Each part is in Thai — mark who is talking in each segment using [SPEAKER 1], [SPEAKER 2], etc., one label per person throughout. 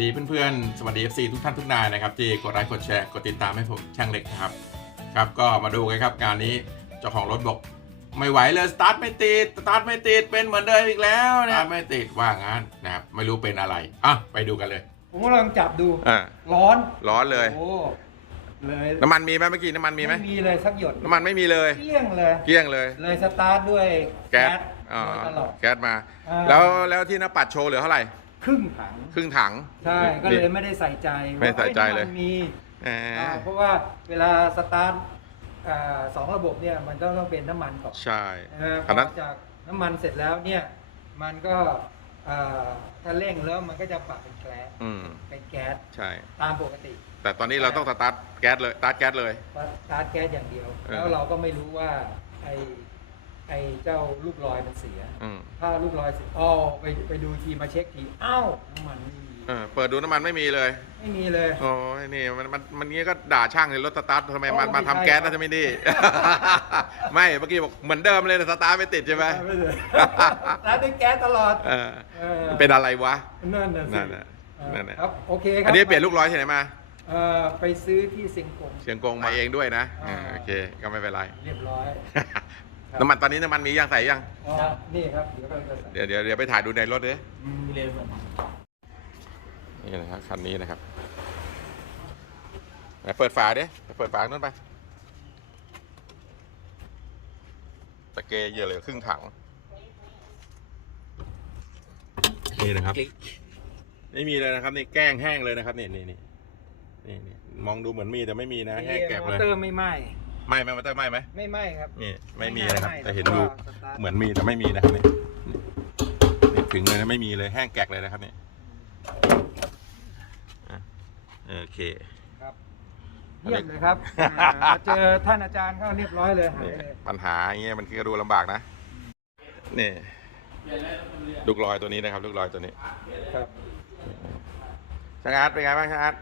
[SPEAKER 1] ดีเพื่อนๆ สวัสดี FC ทุกท่านทุกนายนะครับที่กดไลค์กดแชร์กดติดตามให้ผมช่างเล็กนะครับครับก็มาดูกันครับงานนี้เจ้าของรถบอกไม่ไหวเลยสตาร์ทไม่ติดสตาร์ทไม่ติดเป็นเหมือนเดิมอีกแล้วนะครับไม่ติดว่างั้นนะครับไม่รู้เป็นอะไรอะไปดูกันเลย
[SPEAKER 2] ผมก็ลองจับดู
[SPEAKER 1] อ่า
[SPEAKER 2] ร้อน
[SPEAKER 1] ร้อนเลย
[SPEAKER 2] โอ้เลย
[SPEAKER 1] น้ำมันมีไหมเมื่อกี้น้ำมันมีไหม
[SPEAKER 2] ไม่มีเลยสักหยด
[SPEAKER 1] น้ำมันไม่มีเลย
[SPEAKER 2] เกลี้ยงเลย
[SPEAKER 1] เกลี้ยงเลย
[SPEAKER 2] เลยสตาร์ทด้วย
[SPEAKER 1] แก๊สอ๋อ
[SPEAKER 2] โดยตลอด
[SPEAKER 1] แก๊สมา
[SPEAKER 2] อ่า
[SPEAKER 1] แล้วแล้วที่หน้าปัดโชว์เหลือเท่าไหร่
[SPEAKER 2] ครึ่งถัง
[SPEAKER 1] ครึ่งถัง
[SPEAKER 2] ใช่ ก็เลยไม่ได้ใส่ใจ
[SPEAKER 1] ไม่ใส่ใจเลย
[SPEAKER 2] ว่าอ้น้ำมันมี
[SPEAKER 1] อ่า
[SPEAKER 2] อ่าเพราะว่าเวลาสตาร์ทอ่าสองระบบเนี่ยมันต้องต้องเป็นน้ำมันก่อน
[SPEAKER 1] ใช่
[SPEAKER 2] นะฮะพ
[SPEAKER 1] อันนั้น
[SPEAKER 2] อจากน้ำมันเสร็จแล้วเนี่ยมันก็อ่าถ้าเร่งแล้วมันก็จะปรับเป็นแก๊ส
[SPEAKER 1] อืม
[SPEAKER 2] เป็นแก๊ส
[SPEAKER 1] ใช่
[SPEAKER 2] ตามปกติ
[SPEAKER 1] แต่ตอนนี้เราต้องสตาร์ทแก๊สเลยสตาร์ทแก๊สเลย
[SPEAKER 2] สตาร์ทแก๊สอย่างเดียว
[SPEAKER 1] เออ
[SPEAKER 2] แล้วเราก็ไม่รู้ว่าไอ ไอเจ้าลูกลอยมันเสีย
[SPEAKER 1] อืม
[SPEAKER 2] ถ้าลูกลอยเสียอ๋อไปไปดูทีมาเช็คทีอ้าวน้ำมันไม่มี
[SPEAKER 1] เออเปิดดูน้ำมันไม่มีเลย
[SPEAKER 2] ไม่มีเลย
[SPEAKER 1] โอ้ยนี่มันมันมันงี้ก็ด่าช่างเลยรถสตาร์ททำไม
[SPEAKER 2] โอ้
[SPEAKER 1] มามา
[SPEAKER 2] ไม่ใช่
[SPEAKER 1] ทำแก๊ส
[SPEAKER 2] ครั
[SPEAKER 1] นะ
[SPEAKER 2] บ
[SPEAKER 1] จะไม่ดี ไม่เมื่อกี้บอกเหมือนเดิมเลยนะสตาร์ทไม่ติดใช่ไหม
[SPEAKER 2] ไม่เลยสตาร์ทด้วยแก๊สตลอด
[SPEAKER 1] เออ
[SPEAKER 2] เออ
[SPEAKER 1] เป็นอะไรวะ
[SPEAKER 2] นั่นน่ะสิ
[SPEAKER 1] นั่นน่ะ
[SPEAKER 2] เออ
[SPEAKER 1] นั่นน่ะ
[SPEAKER 2] ครับโอเคครั
[SPEAKER 1] อันนี้เปลี่ยนลูกร้อยที่ไหนมา
[SPEAKER 2] เอ่อไปซื้อที่เซิงกง
[SPEAKER 1] เชียงกงมาเองด้วยนะ
[SPEAKER 2] อ่า
[SPEAKER 1] อ่าโอเคก็ไม่เป็นไร
[SPEAKER 2] เรียบร้อย
[SPEAKER 1] น้ำมันตอนนี้น้ำมันมียังใส่ยัง
[SPEAKER 2] อ๋อนี่ครับ เดี๋ยวเราจะใส่
[SPEAKER 1] เดี๋ยวเดี๋ยวเดี๋ยวไปถ่ายดูในรถดิ
[SPEAKER 2] มีเลยส่วน
[SPEAKER 1] นี่นะครับคันนี้นะครับไหนเปิดฝาดิเปิดฝานู่นไป ตะเกยเยอะเลยครึ่งถัง นี่นะครับ ไม่มีเลยนะครับ นี่แกล้งแห้งเลยนะครับ นี่นี่นี่นี่นี่มองดูเหมือนมีแต่ไม่มีนะแห้งแกบ
[SPEAKER 2] ม
[SPEAKER 1] เล
[SPEAKER 2] อยเตอร์ไม่ไหม้
[SPEAKER 1] ไหม่ไหมมันจะไหม่ไหม
[SPEAKER 2] ไม่ไหม้ครับ
[SPEAKER 1] นี่ไม่มีนะครับ
[SPEAKER 2] ไม่
[SPEAKER 1] แต่เห็น
[SPEAKER 2] แล้ว
[SPEAKER 1] ดู
[SPEAKER 2] ก็สตาร์ท
[SPEAKER 1] เหมือนมีแต่ไม่มีนะครับนี่นี่ถึงเลยนะไม่มีเลยแห้งแกกเลยนะครับนี่อะโอเค
[SPEAKER 2] ครับเยี่ยมเลยครับอ่ามาเจอท่านอาจารย์เข้าเรียบร้อยเลยหาย
[SPEAKER 1] นี่
[SPEAKER 2] เลย
[SPEAKER 1] ปัญหาอย่างเงี้ยมันก็ดูลำบากนะนี่ลูกลอยตัวนี้นะครับลูกลอยตัวนี้
[SPEAKER 2] ครับ
[SPEAKER 1] ช่างอาร์ตเป็นไงบ้างช่างอาร์ต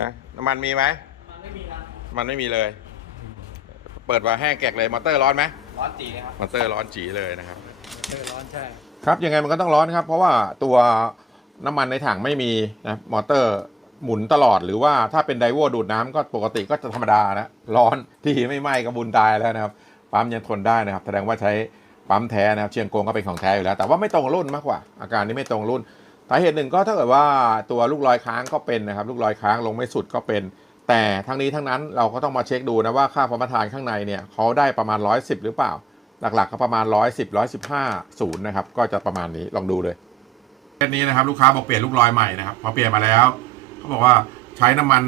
[SPEAKER 1] นะน้ำมันมีไหม มันไม่มี เลย เปิดว่าแห้งแกกเลยมอเตอร์ร้อนไหม
[SPEAKER 2] ร้อนจีครับ
[SPEAKER 1] มอเตอร์ร้อนจีเลยนะครับ
[SPEAKER 2] เออร้อนใช่
[SPEAKER 1] ครับยังไงมันก็ต้องร้อนครับ เพราะว่าตัวน้ำมันในถังไม่มีนะมอเตอร์หมุนตลอดหรือว่าถ้าเป็นไดโวดูดน้ำก็ปกติก็จะธรรมดานะร้อนที่ไม่ไหม้ก็บุญตายแล้วนะครับ ปั๊มยังทนได้นะครับ แสดงว่าใช้ปั๊มแท้นะครับ เชียงกงก็เป็นของแท้อยู่แล้ว แต่ว่าไม่ตรงรุ่นมากกว่า อาการนี้ไม่ตรงรุ่นสาเหตุหนึ่งก็ถ้าเกิดว่าตัวลูกลอยค้างก็เป็นนะครับ ลูกลอยค้างลงไม่สุดก็เป็น แต่ทั้งนี้ทั้งนั้นเราก็ต้องมาเช็คดูนะว่าค่าพรมทานข้างในเนี่ยเขาได้ประมาณ 110 หรือเปล่า หลักๆก็ประมาณ 110 115ศูนย์นะครับก็จะประมาณนี้ลองดูเลยเคสนี้นะครับลูกค้าบอกเปลี่ยนลูกลอยใหม่นะครับพอเปลี่ยนมาแล้วเขาบอกว่าใช้น้ำมัน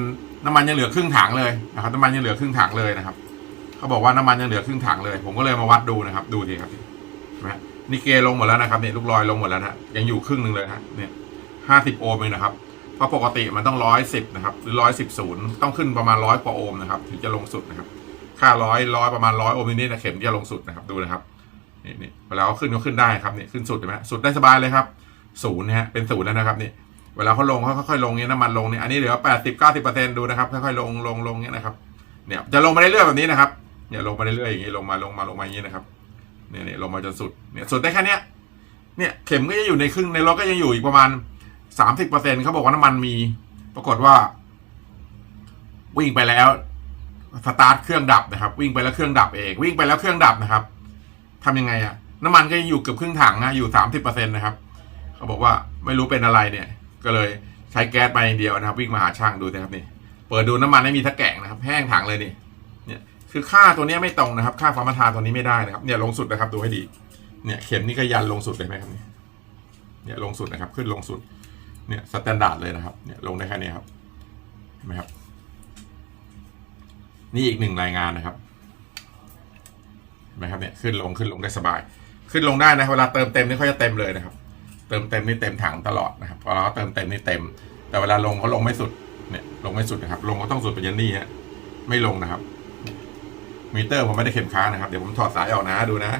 [SPEAKER 1] น้ำมันยังเหลือครึ่งถังเลยนะครับน้ำมันยังเหลือครึ่งถังเลยนะครับเขาบอกว่าน้ำมันยังเหลือครึ่งถังเลย ผมก็เลยมาวัดดูนะครับ ดูทีครับนี่เกลงหมดแล้วนะครับเนี่ยลูกลอยลงหมดแล้วนะยังอยู่ครึ่งหนึ่งเลยนะเนี่ยห้าสิบโอห์มเองนะครับ เพราะปกติมันต้องร้อยสิบนะครับหรือร้อยสิบศูนย์ต้องขึ้นประมาณร้อยกว่าโอห์มนะครับถึงจะลงสุดนะครับ ค่าร้อยร้อยประมาณร้อยโอห์มนิดๆนะเข็มจะลงสุดนะครับดูนะครับนี่นี่เวลาเขาขึ้นก็ขึ้นได้ครับนี่ขึ้นสุดเห็นไหมสุดได้สบายเลยครับศูนย์นะฮะเป็นศูนย์แล้วนะครับนี่เวลาเขาลงเขาค่อยๆลงเนี่ยน้ำมันลงเนี่ยอันนี้เหลือแปดสิบเก้าสิบเปอร์เซ็นต์ดูนะครับค่อยๆลงลงลงเนี่ยนะครับเนี่ยจะลงมาเรื่อยๆแบบนี้นะครับเนี่ยลงมาเรื่อยๆอย่างนี้ลงมาลงมาลงมาอย่างนี้นะครับเนี่ยเนี่ยลงมาจนสุดเนี่ยสุดได้แค่เนี้ยเนี่ยเข็มก็จะอยู่ในครึ่งในรถก็ยังอยู่อีกประมาณ สามสิบเปอร์เซ็นต์เขาบอกว่าน้ำมันมี ปรากฏว่า วิ่งไปแล้ว สตาร์ทเครื่องดับนะครับ วิ่งไปแล้วเครื่องดับเอง วิ่งไปแล้วเครื่องดับนะครับทำยังไงอะน้ำมันก็ยังอยู่เกือบครึ่งถังนะอยู่สามสิบเปอร์เซ็นต์นะครับ เขาบอกว่าไม่รู้เป็นอะไรเนี่ย ก็เลยใช้แก๊สไปเดียวนะครับ วิ่งมาหาช่างดูนะครับนี่ เปิดดูน้ำมันไม่มีตะแกรงนะครับ แห้งถังเลยนี่ เนี่ยคือค่าตัวนี้ไม่ตรงนะครับ ค่าความประทานตัวนี้ไม่ได้นะครับ เนี่ยลงสุดนะครับดูให้ดี เนี่ยเข็มนี่ก็ยันลงสุดเลยไหมครับเนี่ยเนี่ยลงสุดนะครับ ขึ้นลงสุด เนี่ยสแตนดาร์ดเลยนะครับเนี่ยลงได้แค่นี้ครับเห็นไหมครับ นี่อีกหนึ่งรายงานนะครับเห็นไหมครับเนี่ยขึ้นลงขึ้นลงได้สบาย ขึ้นลงได้นะเวลาเติมเต็มนี่เขาจะเต็มเลยนะครับ เติมเต็มนี่เต็มถังตลอดนะครับพอเราเติมเต็มนี่เต็ม แต่เวลาลงเขาลงไม่สุดเนี่ยลงไม่สุดนะครับ ลงก็ต้องสุดไปยันนี่ฮะไม่ลงนะครับมิเตอร์ผมไม่ได้เข็มค้านะครับเดี๋ยวผมถอดสายออกนะดูนะ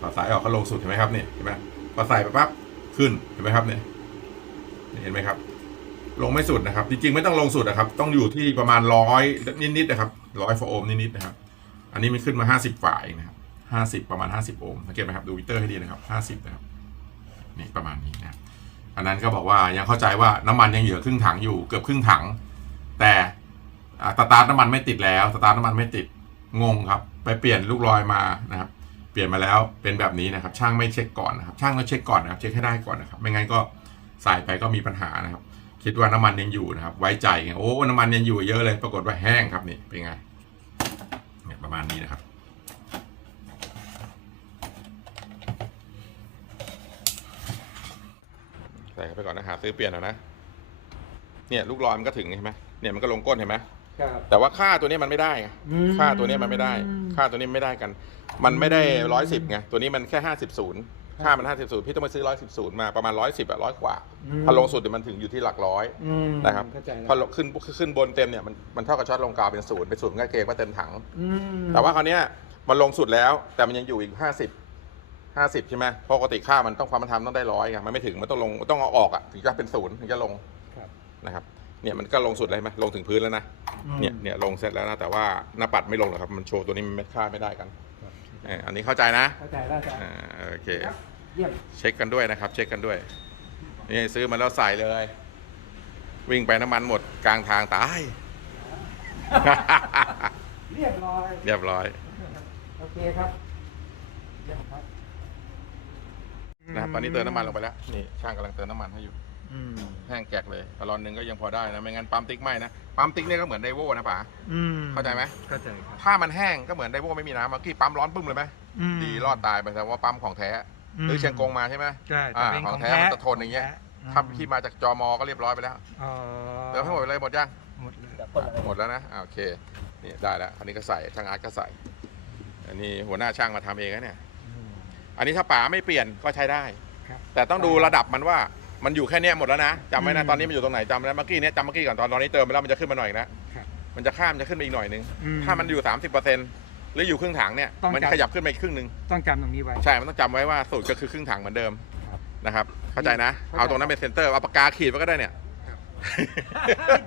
[SPEAKER 1] ถอดสายออกเขาลงสุดเห็นไหมครับเนี่ยเห็นไหมพอใส่ไปปั๊บขึ้นเห็นไหมครับเนี่ย เห็นไหมครับ ลงไม่สุดนะครับ จริงๆ ไม่ต้องลงสุดนะครับ ต้องอยู่ที่ประมาณร้อยนิดๆนะครับร้อยฟโอห์มนิดๆนะครับ อันนี้มันขึ้นมาห้าสิบฝ่าเองนะครับห้าสิบประมาณห้าสิบโอห์มสังเกตไหมครับดูมิเตอร์ให้ดีนะครับห้าสิบนะครับนี่ประมาณนี้นะครับอันนั้นก็บอกว่ายังเข้าใจว่าน้ำมันยังเหลือครึ่งถังอยู่เกือบครึ่งถัง แต่อ่าสตาร์ทน้ำมันไม่ติดแล้วสตาร์ทน้ำมันไม่ติดงงครับ ไปเปลี่ยนลูกลอยมานะครับ เปลี่ยนมาแล้วเป็นแบบนี้นะครับ ช่างไม่เช็คก่อนนะครับ ช่างต้องเช็คก่อนนะครับ เช็คให้ได้ก่อนนะครับ ไม่งั้นก็ ใส่ไปก็มีปัญหานะครับ คิดว่าน้ำมันยังอยู่นะครับ ไว้ใจไงโอ้น้ำมันยังอยู่เยอะเลย ปรากฏว่าแห้งครับนี่เป็นไงเนี่ยประมาณนี้นะครับใส่เข้าไปก่อนนะหาซื้อเปลี่ยนเอานะเนี่ยลูกลอยมันก็ถึงใช่ไหมเนี่ยมันก็ลงก้นเห็นไหม
[SPEAKER 2] ครับ
[SPEAKER 1] แต่ว่าค่าตัวนี้มันไม่ได้ไง
[SPEAKER 2] อืม
[SPEAKER 1] ค่าตัวนี้มันไม่ได้ ค่าตัวนี้ไม่ได้กัน มันไม่ได้ร้อยสิบไงตัวนี้มันแค่ห้าสิบศูนย์ ค่ามันห้าสิบศูนย์พี่ต้องไปซื้อร้อยสิบศูนย์มาประมาณร้อยสิบอะร้อยกว่า
[SPEAKER 2] อืม
[SPEAKER 1] พอลงสุดเดี๋ยวมันถึงอยู่ที่หลักร้อย
[SPEAKER 2] อืม
[SPEAKER 1] นะครับ
[SPEAKER 2] เข้าใจแล้ว
[SPEAKER 1] พอลงขึ้นขึ้นบนเต็มเนี่ยมันมันเท่ากับช็อตลงกาวเป็นศูนย์เป็นศูนย์ก็เกรงว่าเต็มถัง
[SPEAKER 2] อืม
[SPEAKER 1] แต่ว่าคราวเนี้ยมันลงสุดแล้ว แต่มันยังอยู่อีกห้าสิบห้าสิบใช่ไหมเพราะปกติค่ามันต้องความมันทำต้องได้ร้อยไงมันไม่ถึงมันต้องลงต้องเอาออกอะถึงจะเป็นศูนย์ถึงจะลง
[SPEAKER 2] ครับ
[SPEAKER 1] นะครับเนี่ยมันก็ลงสุดเลยไหมลงถึงพื้นแล้วนะ
[SPEAKER 2] อืม
[SPEAKER 1] เนี่ยเนี่ยลงเสร็จแล้วนะแต่ว่าหน้าปัดไม่ลงหรอกครับมันโชว์ตัวนี้มันไม่ค่าไม่ได้กัน
[SPEAKER 2] ครับ
[SPEAKER 1] เอ่ออันนี้เข้าใจนะ
[SPEAKER 2] เข้าใจแล้วอาจารย์
[SPEAKER 1] อ่าโอเค
[SPEAKER 2] ครับเยี่ยม
[SPEAKER 1] เช็คกันด้วยนะครับ เช็คกันด้วย นี่ซื้อมาแล้วใส่เลย วิ่งไปน้ำมันหมดกลางทางตาย
[SPEAKER 2] เรียบร้อย
[SPEAKER 1] เรียบร้อย
[SPEAKER 2] โอเคครับเยี่ยมครับ
[SPEAKER 1] นะครับตอนนี้เติมน้ำมันลงไปแล้วนี่ช่างกำลังเติมน้ำมันให้อยู่
[SPEAKER 2] อืม
[SPEAKER 1] แห้งแกกเลยกะลอนหนึ่งก็ยังพอได้นะ ไม่งั้นปั๊มติ๊กไม่นะ ปั๊มติ๊กเนี่ยก็เหมือนไดโวนะป๋า
[SPEAKER 2] อืม
[SPEAKER 1] เข้าใจไหม
[SPEAKER 2] เข้าใจครับ
[SPEAKER 1] ถ้ามันแห้งก็เหมือนไดโวไม่มีน้ำเมื่อกี้ปั๊มร้อนปึ้มเลยไหม
[SPEAKER 2] ม
[SPEAKER 1] ดีรอดตายไปแต่ว่าปั๊มของแท้ หรือเชียงกงมาใช่ไหม
[SPEAKER 2] ใช่
[SPEAKER 1] อ่า
[SPEAKER 2] แต่เป็น
[SPEAKER 1] ข
[SPEAKER 2] ข
[SPEAKER 1] อ
[SPEAKER 2] องง
[SPEAKER 1] แท้
[SPEAKER 2] แท้
[SPEAKER 1] มันจะทนอย่างเงี้ย
[SPEAKER 2] ข
[SPEAKER 1] ถ้า
[SPEAKER 2] แท้
[SPEAKER 1] ที่มาจากจอมอก็เรียบร้อยไปแล้ว
[SPEAKER 2] อ๋อ
[SPEAKER 1] เติมให้หมดไปเลยหมดยัง
[SPEAKER 2] หมดเลย
[SPEAKER 1] หมดแล้วนะอ่าโอเค นี่ได้แล้ว อันนี้ก็ใส่ช่างอาร์ตก็ใส่ อันนี้หัวหน้าช่างมาทำเองนะเนี่ย
[SPEAKER 2] อืม
[SPEAKER 1] อันนี้ถ้าป๋าไม่เปลี่ยนก็ใช้ได้
[SPEAKER 2] ครับ
[SPEAKER 1] แต่ต้องดูระดับมันว่า มันอยู่แค่เนี้ยหมดแล้วนะจำไว้นะ
[SPEAKER 2] อืม
[SPEAKER 1] ตอนนี้มันอยู่ตรงไหนจำไว้นะเมื่อกี้เนี้ยจำเมื่อกี้ก่อนตอนตอนนี้เติมไปแล้วมันจะขึ้นมาหน่อยอีกแล้ว
[SPEAKER 2] ครับ
[SPEAKER 1] มันจะข้ามจะขึ้นไปอีกหน่อยนึง
[SPEAKER 2] อืม
[SPEAKER 1] ถ้ามันอยู่ 30เปอร์เซ็นต์หรืออยู่ครึ่งถังเนี่ย
[SPEAKER 2] ต้อง
[SPEAKER 1] มัน
[SPEAKER 2] จำ
[SPEAKER 1] ขยับขึ้นมาอีกครึ่งหนึ่ง
[SPEAKER 2] ต้องจำตรงนี้ไว้
[SPEAKER 1] ใช่มันต้องจำไว้ว่าสูตรก็คือครึ่งถังเหมือนเดิม
[SPEAKER 2] ครับ
[SPEAKER 1] นะครับเข้าใจนะ
[SPEAKER 2] เข้าใจ
[SPEAKER 1] เอาตรงนั้นเป็นเซนเตอร์เอาปากกาขีดไว้ก็ได้เนี่ย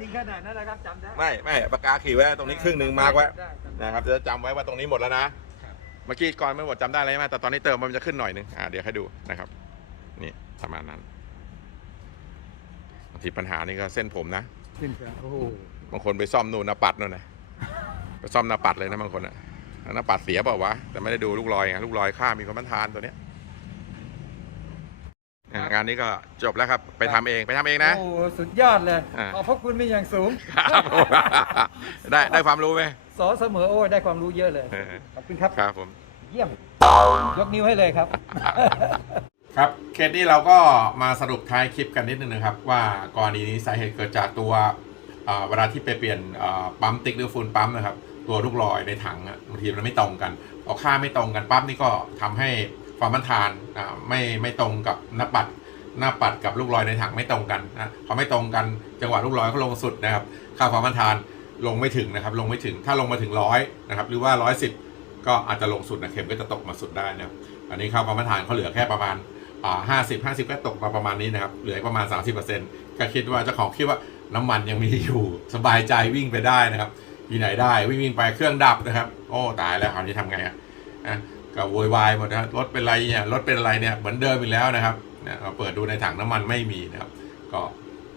[SPEAKER 2] ถึงขนาดนั้นนะครับจำได้
[SPEAKER 1] ไม่ไม่ปากกาขีดไว้ตรงนี้ครึ่งหนึ่งมาร์กไว้
[SPEAKER 2] ได้จำได้
[SPEAKER 1] นะครับจะจำไว้ว่าตรงนี้หมดแล้วนะ
[SPEAKER 2] ครับ
[SPEAKER 1] เมื่อกี้ก่อนไม่หมดจำได้เลยใช่ไหมแต่ตอนนี้เติมมันจะขึ้นหน่อยนึงอ่าเดี๋ยวให้ดูนะครับ นี่ประมาณนั้นบาง ทีปัญหานี่ก็เส้นผมนะ
[SPEAKER 2] ขึ้นไปโอ้โห
[SPEAKER 1] บางคนไปซ่อมนู่นหนาปัดนู่นนะไปซ่อมหนาปัดเลยนะบางคนอะหนาปัดเสียเปล่าวะแต่ไม่ได้ดูลูกรอยไงลูกรอยค่ามีความต้านทานตัวเนี้ยอะงานนี้ก็จบแล้วครับ ไปทำเองไปทำเองนะ
[SPEAKER 2] โอ้โหสุดยอดเลย
[SPEAKER 1] อ่า
[SPEAKER 2] ขอบพระคุณเป็นอย่างสูง
[SPEAKER 1] ครับผมได้ได้ความรู้ไหม
[SPEAKER 2] สอเสมอโอ้ยได้ความรู้เยอะเลย
[SPEAKER 1] เออ
[SPEAKER 2] ขอบคุณครับ
[SPEAKER 1] ครับผม
[SPEAKER 2] เยี่ยมยกนิ้วให้เลยครับ
[SPEAKER 1] ครับเคสนี้เราก็มาสรุปท้ายคลิปกันนิดนึงนะครับ ว่ากรณีนี้สาเหตุเกิดจากตัวเวลาที่ไปเปลี่ยนปั๊มติ๊กหรือฟูลปั๊มนะครับ ตัวลูกลอยในถังอะบางทีมันไม่ตรงกันพอค่าไม่ตรงกันปั๊บนี่ก็ทำให้ความต้านทานไม่ไม่ตรงกับหน้าปัดหน้าปัดกับลูกลอยในถังไม่ตรงกันนะพอไม่ตรงกันจังหวะลูกลอยก็ลงสุดนะครับ ค่าความต้านทานลงไม่ถึงนะครับ ลงไม่ถึงถ้าลงมาถึงร้อยนะครับหรือว่าร้อยสิบก็อาจจะลงสุดนะเข็มก็จะตกมาสุดได้นะครับอันนี้ค่าความต้านทานเขาเหลือแค่ประมาณ ห้าสิบห้าสิบก็ตกมาประมาณนี้นะครับ เหลือประมาณ 30%ก็คิดว่าเจ้าของคิดว่าน้ำมันยังมีอยู่สบายใจวิ่งไปได้นะครับที่ไหนได้วิ่งวิ่งไปเครื่องดับนะครับ โอ้ตายแล้วคราวนี้ทำไงอะก็โวยวายหมดนะรถเป็นไรเนี่ยรถเป็นอะไรเนี่ยเหมือนเดิมอีกแล้วนะครับเนี่ยเราเปิดดูในถังน้ำมันไม่มีนะครับ ก็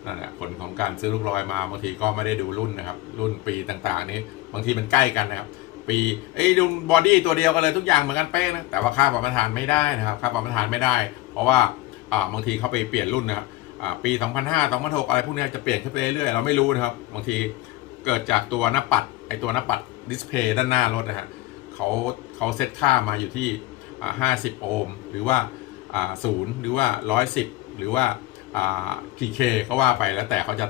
[SPEAKER 1] นั่นแหละผลของการซื้อลูกลอยมาบางทีก็ไม่ได้ดูรุ่นนะครับ รุ่นปีต่างๆ นี้บางทีมันใกล้กันนะครับ ปีเอ้ดูบอดี้ตัวเดียวกันเลยทุกอย่างเหมือนกันเป๊ะนะแต่ว่าค่าความประทานไม่ได้นะครับค่าความประทานไม่ได้ เพราะว่าอ่าบางทีเขาไปเปลี่ยนรุ่นนะครับอ่าปี 2005 2006 อะไรพวกนี้จะเปลี่ยนขึ้นไปเรื่อยๆเราไม่รู้นะครับบางทีเกิดจากตัวหน้าปัดไอตัวหน้าปัดดิสเพย์ด้านหน้ารถนะฮะเขาเขาเซตค่ามาอยู่ที่อ่า50 โอห์มหรือว่าศูนย์หรือว่า 110 หรือว่าอ่า PK ก็ว่าไปแล้วแต่เขาจะ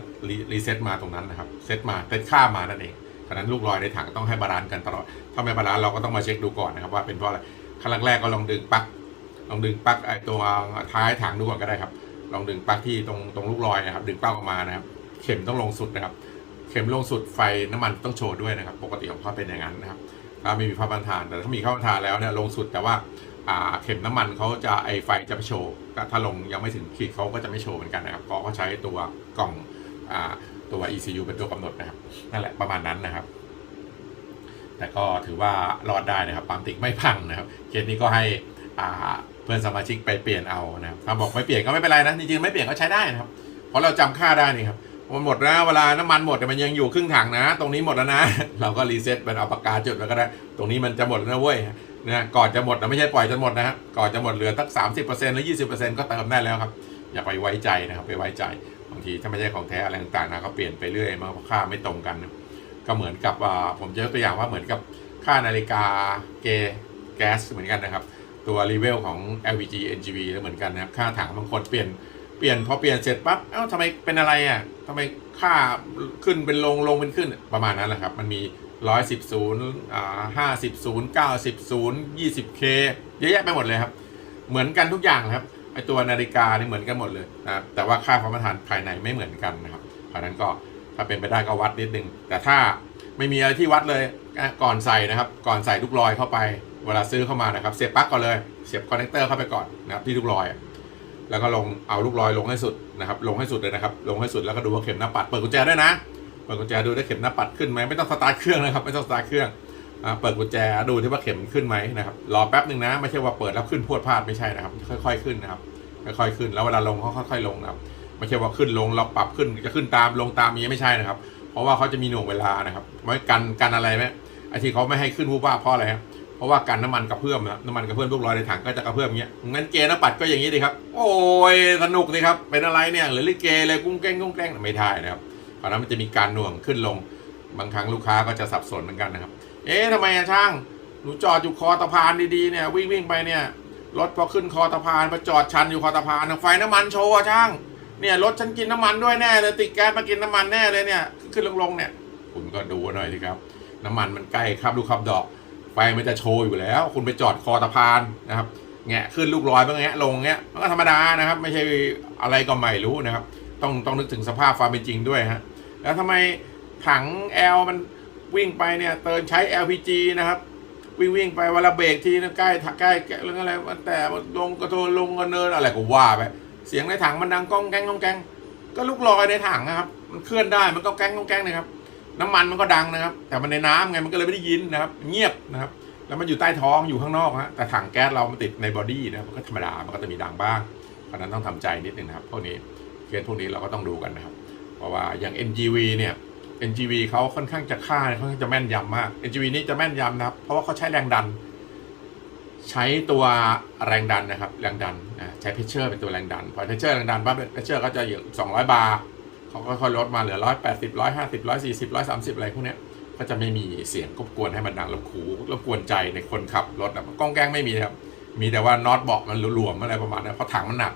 [SPEAKER 1] รีเซ็ตมาตรงนั้นนะครับ เซ็ตมาเซ็ตค่ามานั่นเอง ฉะนั้นลูกลอยในถังต้องให้บาลานซ์กันตลอด ถ้าไม่บาลานซ์เราก็ต้องมาเช็คดูก่อนนะครับว่าเป็นเพราะอะไรขั้นแรกก็ลองดึงปลั๊กลองดึงปลั๊กไอตัวท้ายถังดูก่อนก็ได้ครับ ลองดึงปลั๊กที่ตรงตรงลูกลอยนะครับ ดึงเปลั๊กออกมานะครับ เข็มต้องลงสุดนะครับ เข็มลงสุดไฟน้ำมันต้องโชว์ด้วยนะครับ ปกติของเขาเป็นอย่างนั้นนะครับถ้าไม่มีข้าวบันทาน แต่ถ้ามีข้าวบันทานแล้วเนี่ยลงสุดแต่ว่าเข็มน้ำมันเขาจะไอไฟจะไปโชว์ก็ถ้าลงยังไม่ถึงขีดเขาก็จะไม่โชว์เหมือนกันนะครับเพราะเขาใช้ตัวกล่องอ่า ตัว ECU เป็นตัวกำหนดนะครับ นั่นแหละประมาณนั้นนะครับ แต่ก็ถือว่ารอดได้นะครับปั๊มติ๊กไม่พังนะครับ เคสนี้ก็ให้อ่าพื่อนสมาชิกไปเปลี่ยนเอานะครับถ้าบอกไม่เปลี่ยนก็ไม่เป็นไรนะ จริงๆไม่เปลี่ยนก็ใช้ได้นะครับ เพราะเราจำค่าได้นี่ครับมันหมดนะเวลาน้ำมันหมดแต่มันยังอยู่ครึ่งถังนะ ตรงนี้หมดแล้วนะ เราก็รีเซ็ตเป็นเอาปากกาจุดแล้วก็ได้ ตรงนี้มันจะหมดแล้วนะเว้ยนะก่อนจะหมดนะไม่ใช่ปล่อยจนหมดนะฮะก่อนจะหมดเหลือสักสามสิบเปอร์เซ็นต์หรือยี่สิบเปอร์เซ็นต์ก็เติมได้แล้วครับ อย่าไปไว้ใจนะครับ ไปไว้ใจางทีถ้าไม่ใช่ของแท้อะไรต่างๆนะก็เปลี่ยนไปเรื่อยมาเพราะค่าไม่ตรงกัน ก็เหมือนกับผมจะยกตัวอย่างว่าเหมือนกับค่านาฬิกาเกแก๊สเหมือนกันนะครับ ตัวรีเวลของ LPG NGV ก็เหมือนกันนะครับค่าถังบางคนเปลี่ยนเปลี่ยนพอเปลี่ยนเสร็จปั๊บเอ้าทำไมเป็นอะไรอะทำไมค่าขึ้นเป็นลงลงเป็นขึ้นประมาณนั้นแหละครับ มันมีร้อยสิบศูนย์อ่าห้าสิบศูนย์เก้าสิบศูนย์ยี่สิบเคเยอะแยะไปหมดเลยครับ เหมือนกันทุกอย่างครับ ไอตัวนาฬิกานี่เหมือนกันหมดเลยนะครับแต่ว่าค่าความประทานภายในไม่เหมือนกันนะครับเพราะนั้นก็ถ้าเป็นไปได้ก็วัดนิดนึง แต่ถ้าไม่มีอะไรที่วัดเลยก่อนใส่นะครับ ก่อนใส่ลูกลอยเข้าไป เวลาซื้อเข้ามานะครับ เสียบปลั๊กก่อนเลย เสียบคอนเนคเตอร์เข้าไปก่อนนะครับที่ลูกลอย แล้วก็ลงเอาลูกลอยลงให้สุดนะครับ ลงให้สุดเลยนะครับ ลงให้สุดแล้วก็ดูว่าเข็มหน้าปัดเปิดกุญแจด้วยนะ เปิดกุญแจดูได้เข็มหน้าปัดขึ้นไหมไม่ต้องสตาร์ทเครื่องนะครับ ไม่ต้องสตาร์ทเครื่อง เปิดกุญแจดูที่ว่าเข็มขึ้นไหมนะครับรอแป๊บหนึ่งนะไม่ใช่ว่าเปิดแล้วขึ้นพรวดพลาดไม่ใช่นะครับ ค่อย ๆขึ้นนะครับค่อยๆขึ้นแล้วเวลาลงเขาค่อยๆลงนะครับไม่ใช่ว่าขึ้นลงเราปรับขึ้นจะขึ้นตามลงตามนี้ไม่ใช่นะครับ เพราะว่าเขาจะมีหน่วงเวลานะครับไว้กันกันอะไรไหมไอ้ที่เขาไม่ให้ขึ้นวูบว่าเพราะอะไรครับเพราะว่ากันน้ำมันกระเพื่อมนะน้ำมันกระเพื่อมลูกลอยในถังก็จะกระเพื่อมเงี้ยงั้นเกน้ำปัดก็อย่างนี้ดีครับ โอ้ยสนุกดีครับเป็นอะไรเนี่ยหรือลิเกเลยกุ้งแกล้งกุ้งแกล้งไม่ได้นะครับเพราะนั้นมันจะมีการหน่วงขึ้นลงบางครั้งลูกค้าก็จะสับสนเหมือนกันนะครับ เอ๊ะทำไมอะช่าง หนูจอดอยู่คอตะพานดีๆเนี่ย วิ่งวิ่งไปเนี่ย รถพอขึ้นคอตะพานพอจอดชันอยู่คอตะพานไฟน้ำมันโชว์อะช่าง เนี่ยรถฉันกินน้ำมันด้วยแน่เลยติดแก๊สมากินน้ำมันแน่เลยเนี่ย ขึ้นลงๆเนี่ย คุณก็ดูหน่อยสิครับ น้ำมันมันใกล้ครับลูกครับดอก ไฟมันจะโชว์อยู่แล้ว คุณไปจอดคอตะพานนะครับแงะขึ้นลูกลอยบ้างแงะลงเงี้ยมันก็ธรรมดานะครับ ไม่ใช่อะไรก็ไม่รู้นะครับ ต้องต้องนึกถึงสภาพความเป็นจริงด้วยฮะแล้วทำไมถัง L มัน วิ่งไปเนี่ยเตินใช้ LPG นะครับ วิ่งวิ่งไปเวลาเบรกทีนะใกล้ใกล้เรื่องอะไรมันแต่ลงกระโดนลงกระเนินอะไรก็ว่าไปเสียงในถังมันดังก้องแกงก้องแกงก็ลูกลอยในถังนะครับ มันเคลื่อนได้มันก็แกงก้องแกงนะครับ น้ำมันมันก็ดังนะครับ แต่มันในน้ำไงมันก็เลยไม่ได้ยินนะครับ เงียบนะครับ แล้วมันอยู่ใต้ท้องอยู่ข้างนอกฮะแต่ถังแก๊สเรามันติดในบอดี้นะมันก็ธรรมดามันก็จะมีดังบ้างเพราะนั้นต้องทำใจนิดนึงนะครับพวกนี้เคสพวกนี้เราก็ต้องดูกันนะครับ เพราะว่าอย่าง NGV เนี่ย NGV เขาค่อนข้างจะค่าค่อนข้างจะแม่นยำมาก NGV นี่จะแม่นยำนะครับ เพราะว่าเขาใช้แรงดัน ใช้ตัวแรงดันนะครับ แรงดันใช้เพชเชอร์เป็นตัวแรงดัน พอเพชเชอร์แรงดันปั๊บเพชเชอร์ก็จะอยู่200 บาร์เขาก็ค่อยลดมาเหลือ 180 150 140 130 อะไรพวกนี้ก็จะไม่มีเสียงรบกวนให้มันดังรบคูรบกวนใจในคนขับรถนะก้องแกล้งไม่มีนะครับมีแต่ว่าน็อตเบาะมันหลวมๆอะไรประมาณนั้นเพราะถังมันหนัก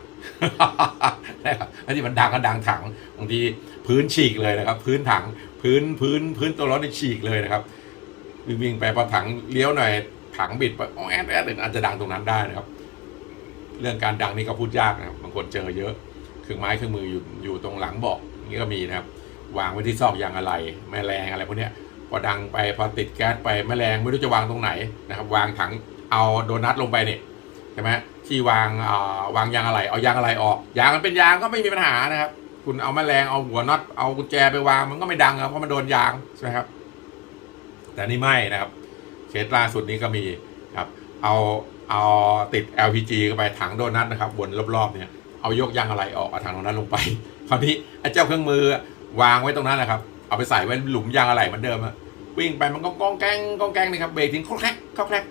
[SPEAKER 1] นะครับแล้วที่มันดังก็ดังถังบางทีพื้นฉีกเลยนะครับ พื้นถังพื้นพื้นพื้นตัวรถนี่ฉีกเลยนะครับวิ่งวิ่งไปพอถังเลี้ยวหน่อยถังบิดไปอ้อแอดแอดอาจจะดังตรงนั้นได้นะครับ เรื่องการดังนี่ก็พูดยากนะครับบางคนเจอเยอะเครื่องไม้เครื่องมืออยู่อยู่ตรงหลังเบาะอย่างนี้ก็มีนะครับ วางไว้ที่ซอกยางอะไรแม่แรงอะไรพวกนี้พอดังไปพอติดแก๊สไปแม่แรงไม่รู้จะวางตรงไหนนะครับ วางถังเอาโดนัทลงไปเนี่ย ใช่ไหมที่วางอ่าวางยางอะไรเอายางอะไรออก ยางมันเป็นยางก็ไม่มีปัญหานะครับ คุณเอาแม่แรงเอาหัวน็อตเอากุญแจไปวางมันก็ไม่ดังครับเพราะมันโดนยางใช่ไหมครับ แต่นี่ไม่นะครับเคสล่าสุดนี้ก็มีครับ เอาเอาติด LPG เข้าไปถังโดนัทนะครับวนรอบๆเนี่ยเอายกยางอะไรออกเอาถังโดนัทลงไปคราวนี้ไอ้เจ้าเครื่องมือวางไว้ตรงนั้นแหละครับเอาไปใส่ไว้หลุมยางอะไรเหมือนเดิมอะวิ่งไปมันก็ก้องแกงก้องแกงนี่ครับเบรกทิ้งคลอกแคลกคลอกแคลก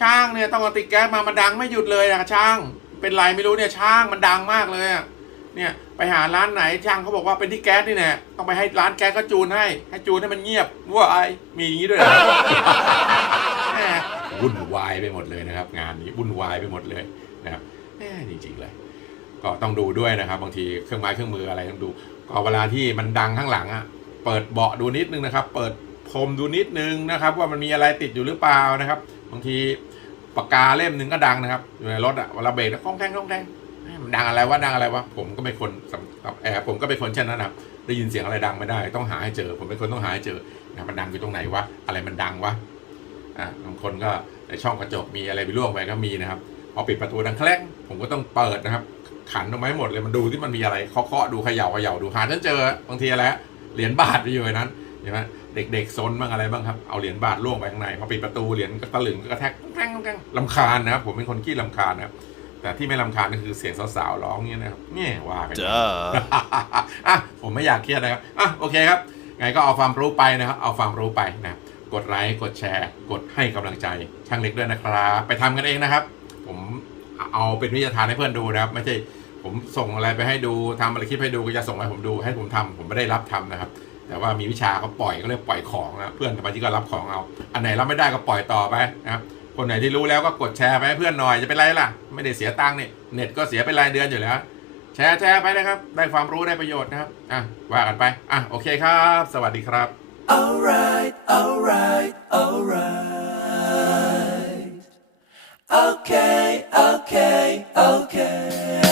[SPEAKER 1] ช่างเนี่ยต้องเอาติดแก๊สมามันดังไม่หยุดเลยอะช่าง เป็นไรไม่รู้เนี่ยช่างมันดังมากเลยอะเนี่ยไปหาร้านไหนช่างเขาบอกว่าเป็นที่แก๊สนี่แหละต้องไปให้ร้านแก๊สก็จูนให้ ให้จูนให้มันเงียบว่าไอมีอย่างนี้ด้วยเหรอแหม่วุ่นวายไปหมดเลยนะครับ งานนี้วุ่นวายไปหมดเลยนะครับแหม่จริงๆเลย ก็ต้องดูด้วยนะครับ บางทีเครื่องไม้เครื่องมืออะไรต้องดู ก็เวลาที่มันดังข้างหลังอะเปิดเบาะดูนิดนึงนะครับ เปิดพรมดูนิดนึงนะครับ ว่ามันมีอะไรติดอยู่หรือเปล่านะครับ บางทีปากกาเล่มหนึ่งก็ดังนะครับ อยู่ในรถอะเวลาเบรกแล้วก้องแกงก้องแกงเอ๊ะมันดังอะไรวะดังอะไรวะผมก็เป็นคนสับแอบผมก็เป็นคนเช่นนั้นนะครับได้ยินเสียงอะไรดังไม่ได้ ต้องหาให้เจอ ผมเป็นคนต้องหาให้เจอนะมันดังอยู่ตรงไหนวะอะไรมันดังวะอะบางคนก็ในช่องกระจกมีอะไรไปล่วงไปก็มีนะครับพอปิดประตูดังแคล้งผมก็ต้องเปิดนะครับ ขันออกมาให้หมดเลยมันดูที่มันมีอะไรเคาะๆดูเขย่าเขย่าดูหาจนเจอบางทีอะไรเหรียญบาทไปอยู่ในนั้น เห็นไหมเด็กๆซนบ้างอะไรบ้างครับ เอาเหรียญบาทล่วงไปข้างในพอปิดประตูเหรียญก็ตะลึงก็กระแทกแกล้งแกล้งลำคาญนะครับผมเป็นคนขี้ลำคาญนะครับแแต่ที่ไม่ลำคาญก็คือเสียงสาวๆร้องเงี้ยนะครับเนี่ยว่าไป
[SPEAKER 3] Duh.
[SPEAKER 1] อะผมไม่อยากเครียดนะครับอะโอเคครับไงก็เอาความรู้ไปนะครับเอาความรู้ไปนะครับกดไลค์กดแชร์ กดให้กำลังใจช่างเล็กด้วยนะครับไปทำกันเองนะครับ ผมเอาเป็นวิทยาทานให้เพื่อนดูนะครับ ไม่ใช่ผมส่งอะไรไปให้ดูทำอะไรคลิปให้ดูก็จะส่งให้ผมดู ให้ผมทำผมไม่ได้รับทำนะครับ แต่ว่ามีวิชาเขาปล่อยก็เลยปล่อยของนะเพื่อนสมาชิกก็รับของเอา อันไหนรับไม่ได้ก็ปล่อยต่อไปนะคนไหนที่รู้แล้วก็กดแชร์ไปเพื่อนหน่อยจะเป็นไรล่ะ ไม่ได้เสียตังค์นี่เน็ตก็เสียเป็นรายเดือนอยู่แล้ว แชร์แชร์ไปนะครับ ได้ความรู้ได้ประโยชน์นะครับอะว่ากันไปอะโอเคครับ สวัสดีครับ
[SPEAKER 4] alright alright alright okay okay okay